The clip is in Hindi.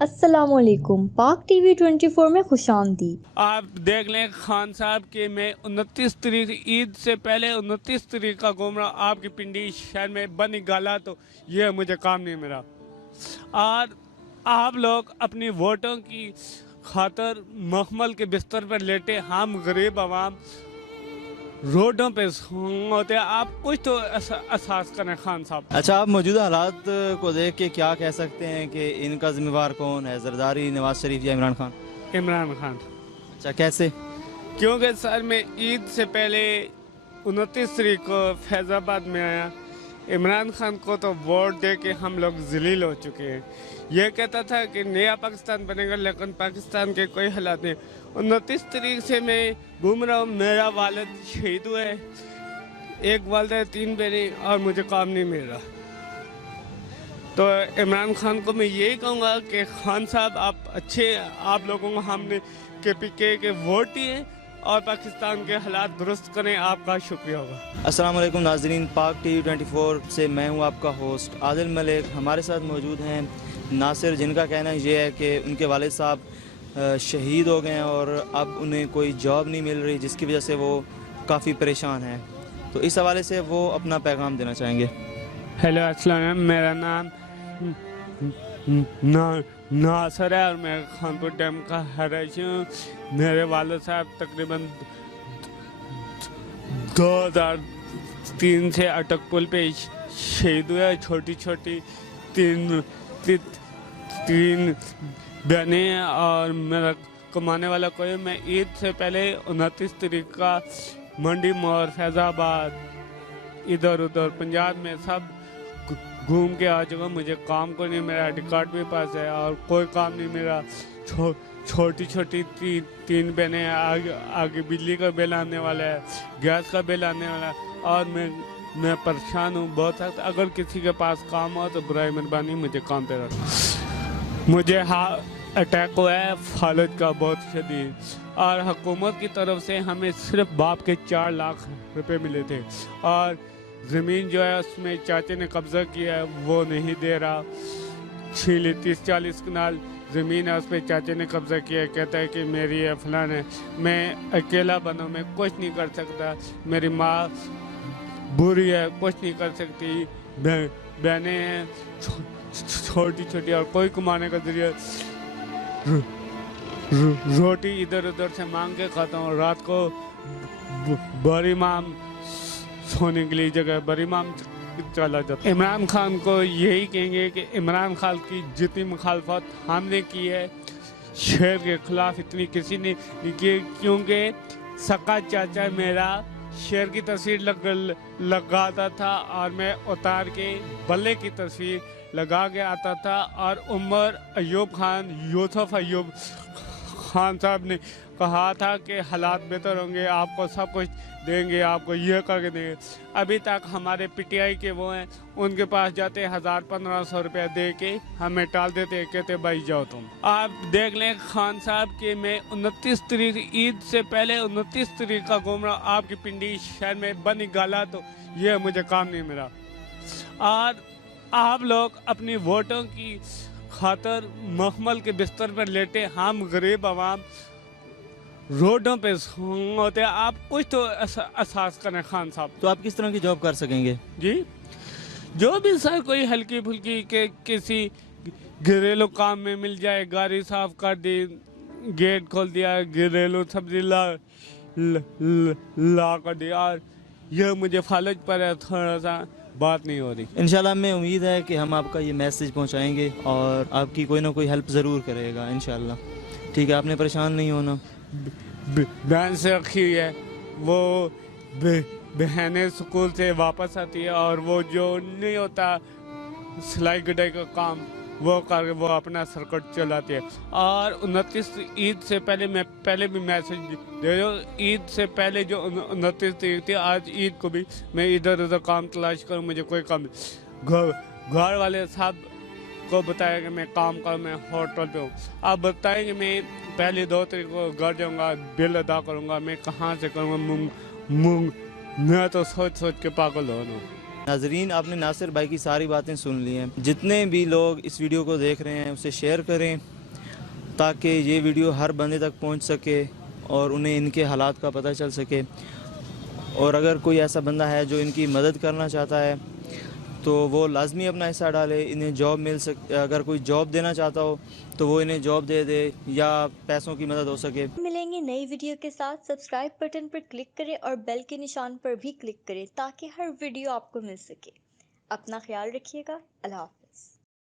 अस्सलामुअलैकुम। पाक टीवी 24 में खुशामदीद। आप देख लें खान साहब कि मैं 29 तारीख ईद से पहले 29 तारीख का घूम रहा आपकी पिंडी शहर में बन निकाला, तो ये मुझे काम नहीं मिला। और आप लोग अपनी वोटों की खातर मखमल के बिस्तर पर लेटे, हम गरीब आवाम रोडों पे होते, आप कुछ तो एहसास करें खान साहब। अच्छा, आप मौजूदा हालात को देख के क्या कह सकते हैं कि इनका जिम्मेवार कौन है, जरदारी, नवाज शरीफ या इमरान खान? इमरान खान। अच्छा, कैसे? क्योंकि सर मैं ईद से पहले 29 तारीख को फैज़ाबाद में आया। इमरान खान को तो वोट दे के हम लोग जलील हो चुके हैं। ये कहता था कि नया पाकिस्तान बनेगा, लेकिन पाकिस्तान के कोई हालात नहीं। 29 तारीख से मैं घूम रहा हूँ, मेरा वालिद शहीद हुआ है, एक वालिदा, 3 बहनें, और मुझे काम नहीं मिल रहा। तो इमरान खान को मैं यही कहूँगा कि खान साहब आप अच्छे, आप लोगों को हमने KPK के वोट दिए और पाकिस्तान के हालात दुरुस्त करें, आपका शुक्रिया होगा। अस्सलाम वालेकुम नाजरीन, पाक टीवी 24 से मैं हूं आपका होस्ट आदिल मलिक। हमारे साथ मौजूद हैं नासिर, जिनका कहना ये है कि उनके वालिद साहब शहीद हो गए हैं और अब उन्हें कोई जॉब नहीं मिल रही, जिसकी वजह से वो काफ़ी परेशान हैं। तो इस हवाले से वो अपना पैगाम देना चाहेंगे। हेलो, अस्सलाम, मेरा नाम नासिर है और मैं खानपुर डैम का हरश हूँ। मेरे वालिद साहब तकरीबन 2003 से अटक पुल पे शहीद हुए। छोटी छोटी तीन बहनें और मेरा कमाने वाला कोई। मैं ईद से पहले 29 तारीख का मंडी मोर, फैज़ाबाद, इधर उधर पंजाब में सब घूम के आ चुका। मुझे काम को नहीं, मेरा ID कार्ड भी पास है और कोई काम नहीं मेरा। छोटी छोटी तीन बहनें, आगे बिजली का बिल आने वाला है, गैस का बिल आने वाला है और मैं परेशान हूँ बहुत सख्त। अगर किसी के पास काम हो तो बुराई मेहरबानी मुझे काम पे रखो। मुझे अटैक हुआ है फालज का बहुत शदीद, और हुकूमत की तरफ से हमें सिर्फ बाप के 4 लाख रुपए मिले थे, और ज़मीन जो है उसमें चाचे ने कब्ज़ा किया है, वो नहीं दे रहा। 30-40 कनाल ज़मीन है, उस पर चाचे ने कब्ज़ा किया है, कहता है कि मेरी है, फलान है। मैं अकेला बना, मैं कुछ नहीं कर सकता। मेरी माँ बुरी है, कुछ नहीं कर सकती। बहनें हैं छोटी छोटी और कोई कमाने का जरिए रोटी इधर उधर से मांग के खाता हूँ। रात को बड़ी माम सोने के लिए जगह बड़ी माम चला जाता। इमरान खान को यही कहेंगे कि इमरान खान की जितनी मुखालफत हमने की है शेर के खिलाफ, इतनी किसी ने नहीं की, क्योंकि सका चाचा मेरा शेर की तस्वीर लगाता था और मैं उतार के बल्ले की तस्वीर लगा के आता था। और उमर अयूब खान, यूसुफ अयूब खान साहब ने कहा था कि हालात बेहतर होंगे, आपको सब कुछ देंगे, आपको ये करके देंगे। अभी तक हमारे PTI के वो हैं, उनके पास जाते 1000-1500 रुपया दे के हमें टाल देते, कहते भाई जाओ तुम। आप देख लें खान साहब कि मैं 29 तारीख ईद से पहले 29 तारीख का घूम रहा आपकी पिंडी शहर में बन निकाला, तो ये मुझे काम नहीं मिला। और आप लोग अपनी वोटों की खातर मखमल के बिस्तर पर लेटे, हम गरीब आवाम रोडों पे होते, आप कुछ तो एहसास करें खान साहब। तो आप किस तरह की जॉब कर सकेंगे? जी, जो भी सर कोई हल्की फुल्की के किसी घरेलू काम में मिल जाए, गाड़ी साफ कर दी, गेट खोल दिया, घरेलू सब्जी ला कर दिया। यह मुझे फालज पर है, थोड़ा सा बात नहीं हो रही। इंशाल्लाह हमें उम्मीद है कि हम आपका ये मैसेज पहुंचाएंगे और आपकी कोई ना कोई हेल्प ज़रूर करेगा इंशाल्लाह। ठीक है, आपने परेशान नहीं होना। बहन से रखी हुई है, वो बहनें स्कूल से वापस आती है और वो जो नहीं होता सिलाई कढ़ाई का काम, वो करके वो अपना सर्किट चलाती है। और 29 ईद से पहले मैं पहले भी मैसेज दे रहा हूँ, ईद से पहले जो 29 तारीख थी, आज ईद को भी मैं इधर उधर काम तलाश करूँ, मुझे कोई काम। घर वाले साहब को बताया कि मैं काम करूँ, मैं होटल पे हूँ। आप बताएंगे मैं पहले 2 तारीख को घर जाऊँगा, बिल अदा करूँगा, मैं कहाँ से करूँगा? मैं तो सोच सोच के पागल हो रहा हूँ। नाजरीन, आपने नासिर भाई की सारी बातें सुन ली हैं। जितने भी लोग इस वीडियो को देख रहे हैं उसे शेयर करें ताकि ये वीडियो हर बंदे तक पहुंच सके और उन्हें इनके हालात का पता चल सके। और अगर कोई ऐसा बंदा है जो इनकी मदद करना चाहता है तो वो लाजमी अपना हिस्सा डाले। इन्हें जॉब अगर कोई जॉब देना चाहता हो तो वो इन्हें जॉब दे दे या पैसों की मदद हो सके। मिलेंगे नई वीडियो के साथ। सब्सक्राइब बटन पर क्लिक करें और बेल के निशान पर भी क्लिक करें ताकि हर वीडियो आपको मिल सके। अपना ख्याल रखिएगा। अल्लाह हाफ़िज़।